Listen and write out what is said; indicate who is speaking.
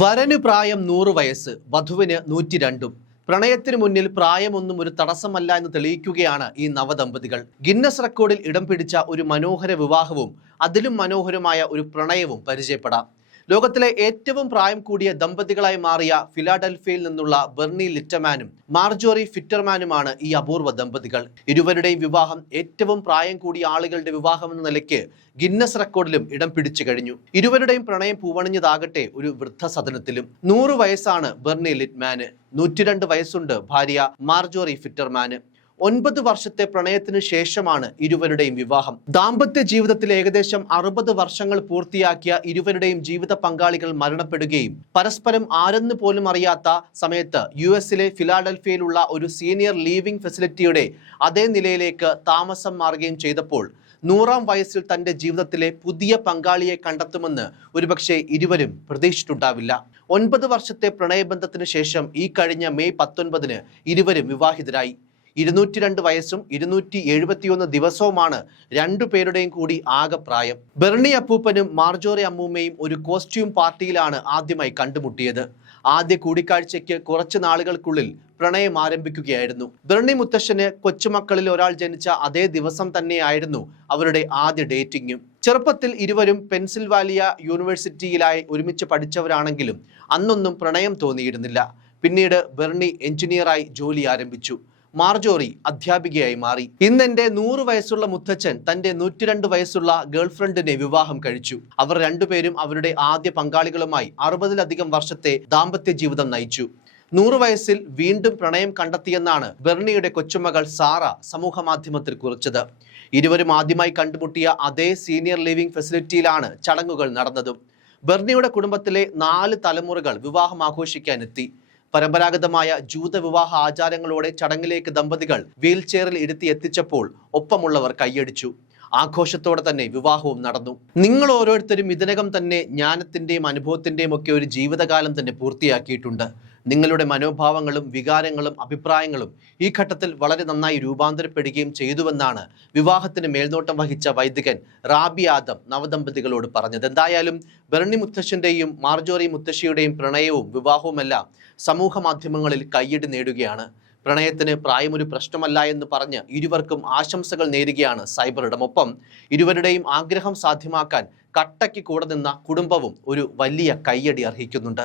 Speaker 1: വരന് പ്രായം നൂറ് വയസ്സ് വധുവിന് നൂറ്റി രണ്ടും പ്രണയത്തിന് മുന്നിൽ പ്രായമൊന്നും ഒരു തടസ്സമല്ല എന്ന് തെളിയിക്കുകയാണ് ഈ നവദമ്പതികൾ. ഗിന്നസ് റെക്കോർഡിൽ ഇടം പിടിച്ച ഒരു മനോഹര വിവാഹവും അതിലും മനോഹരമായ ഒരു പ്രണയവും പരിചയപ്പെടാം. ലോകത്തിലെ ഏറ്റവും പ്രായം കൂടിയ ദമ്പതികളായി മാറിയ ഫിലാഡൽഫിയയിൽ നിന്നുള്ള ബെർണി ലിറ്റമാനും മാർജോറി ഫിറ്റർമാനുമാണ് ഈ അപൂർവ ദമ്പതികൾ. ഇരുവരുടെയും വിവാഹം ഏറ്റവും പ്രായം കൂടിയ ആളുകളുടെ വിവാഹം എന്ന നിലയ്ക്ക് ഗിന്നസ് റെക്കോർഡിലും ഇടം പിടിച്ചു കഴിഞ്ഞു. ഇരുവരുടെയും പ്രണയം പൂവണിഞ്ഞതാകട്ടെ ഒരു വൃദ്ധസദനത്തിലും. നൂറ് വയസ്സാണ് ബെർണി ലിറ്റ്മാന്. നൂറ്റിരണ്ട് വയസ്സുണ്ട് ഭാര്യ മാർജോറി ഫിറ്റർമാന്. ഒൻപത് വർഷത്തെ പ്രണയത്തിന് ശേഷമാണ് ഇരുവരുടെയും വിവാഹം. ദാമ്പത്യ ജീവിതത്തിൽ ഏകദേശം അറുപത് വർഷങ്ങൾ പൂർത്തിയാക്കിയ ഇരുവരുടെയും ജീവിത പങ്കാളികൾ മരണപ്പെടുകയും പരസ്പരം ആരെന്ന് പോലും അറിയാത്ത സമയത്ത് യു എസിലെ ഫിലാഡൽഫിയയിലുള്ള ഒരു സീനിയർ ലീവിംഗ് ഫെസിലിറ്റിയുടെ അതേ നിലയിലേക്ക് താമസം മാറുകയും ചെയ്തപ്പോൾ നൂറാം വയസ്സിൽ തന്റെ ജീവിതത്തിലെ പുതിയ പങ്കാളിയെ കണ്ടെത്തുമെന്ന് ഒരുപക്ഷെ ഇരുവരും പ്രതീക്ഷിച്ചിട്ടുണ്ടാവില്ല. ഒൻപത് വർഷത്തെ പ്രണയബന്ധത്തിന് ശേഷം ഈ കഴിഞ്ഞ മെയ് പത്തൊൻപതിന് ഇരുവരും വിവാഹിതരായി. ഇരുന്നൂറ്റി രണ്ട് വയസ്സും ഇരുന്നൂറ്റി എഴുപത്തിയൊന്ന് ദിവസവുമാണ് രണ്ടു പേരുടെയും കൂടി ആകെ പ്രായം. ബെർണി അപ്പൂപ്പനും മാർജോറി അമ്മൂമ്മയും ഒരു കോസ്റ്റ്യൂം പാർട്ടിയിലാണ് ആദ്യമായി കണ്ടുമുട്ടിയത്. ആദ്യ കൂടിക്കാഴ്ചയ്ക്ക് കുറച്ച് നാളുകൾക്കുള്ളിൽ പ്രണയം ആരംഭിക്കുകയായിരുന്നു. ബെർണി മുത്തശ്ശന് കൊച്ചുമക്കളിൽ ഒരാൾ ജനിച്ച അതേ ദിവസം തന്നെയായിരുന്നു അവരുടെ ആദ്യ ഡേറ്റിംഗും. ചെറുപ്പത്തിൽ ഇരുവരും പെൻസിൽവാലിയ യൂണിവേഴ്സിറ്റിയിലായി ഒരുമിച്ച് പഠിച്ചവരാണെങ്കിലും അന്നൊന്നും പ്രണയം തോന്നിയിരുന്നില്ല. പിന്നീട് ബെർണി എഞ്ചിനീയറായി ജോലി ആരംഭിച്ചു. മാർജോറി അധ്യാപികയായി മാറി. ഇന്ന് എന്റെ നൂറ് വയസ്സുള്ള മുത്തച്ഛൻ തന്റെ നൂറ്റിരണ്ട് വയസ്സുള്ള ഗേൾഫ്രണ്ടിനെ വിവാഹം കഴിച്ചു. അവർ രണ്ടുപേരും അവരുടെ ആദ്യ പങ്കാളികളുമായി അറുപതിലധികം വർഷത്തെ ദാമ്പത്യ ജീവിതം നയിച്ചു. നൂറ് വയസ്സിൽ വീണ്ടും പ്രണയം കണ്ടെത്തിയെന്നാണ് ബെർണിയുടെ കൊച്ചുമകൾ സാറ സമൂഹ മാധ്യമത്തിൽ കുറിച്ചത്. ഇരുവരും ആദ്യമായി കണ്ടുമുട്ടിയ അതേ സീനിയർ ലിവിംഗ് ഫെസിലിറ്റിയിലാണ് ചടങ്ങുകൾ നടന്നതും. ബെർണിയുടെ കുടുംബത്തിലെ നാല് തലമുറകൾ വിവാഹം ആഘോഷിക്കാനെത്തി. പരമ്പരാഗതമായ ജൂത വിവാഹ ആചാരങ്ങളോടെ ചടങ്ങിലേക്ക് ദമ്പതികൾ വീൽ ചെയറിൽ ഇരുത്തി എത്തിച്ചപ്പോൾ ഒപ്പമുള്ളവർ കൈയടിച്ചു. ആഘോഷത്തോടെ തന്നെ വിവാഹവും നടന്നു. നിങ്ങൾ ഓരോരുത്തരും ഇതിനകം തന്നെ ജ്ഞാനത്തിന്റെയും അനുഭവത്തിന്റെയും ഒക്കെ ഒരു ജീവിതകാലം തന്നെ പൂർത്തിയാക്കിയിട്ടുണ്ട്. നിങ്ങളുടെ മനോഭാവങ്ങളും വികാരങ്ങളും അഭിപ്രായങ്ങളും ഈ ഘട്ടത്തിൽ വളരെ നന്നായി രൂപാന്തരപ്പെടുകയും ചെയ്തുവെന്നാണ് വിവാഹത്തിന് മേൽനോട്ടം വഹിച്ച വൈദികൻ റാബി ആദം നവദമ്പതികളോട് പറഞ്ഞത്. എന്തായാലും ബെർണി മുത്തശ്ശന്റെയും മാർജോറി മുത്തശ്ശിയുടെയും പ്രണയവും വിവാഹവുമെല്ലാം സമൂഹ മാധ്യമങ്ങളിൽ കയ്യടി നേടുകയാണ്. പ്രണയത്തിന് പ്രായമൊരു പ്രശ്നമല്ല എന്ന് പറഞ്ഞ് ഇരുവർക്കും ആശംസകൾ നേരുകയാണ് സൈബറിടം. ഇടമൊപ്പം ഇരുവരുടെയും ആഗ്രഹം സാധ്യമാക്കാൻ കട്ടയ്ക്ക് കൂടെ നിന്ന കുടുംബവും ഒരു വലിയ കയ്യടി അർഹിക്കുന്നുണ്ട്.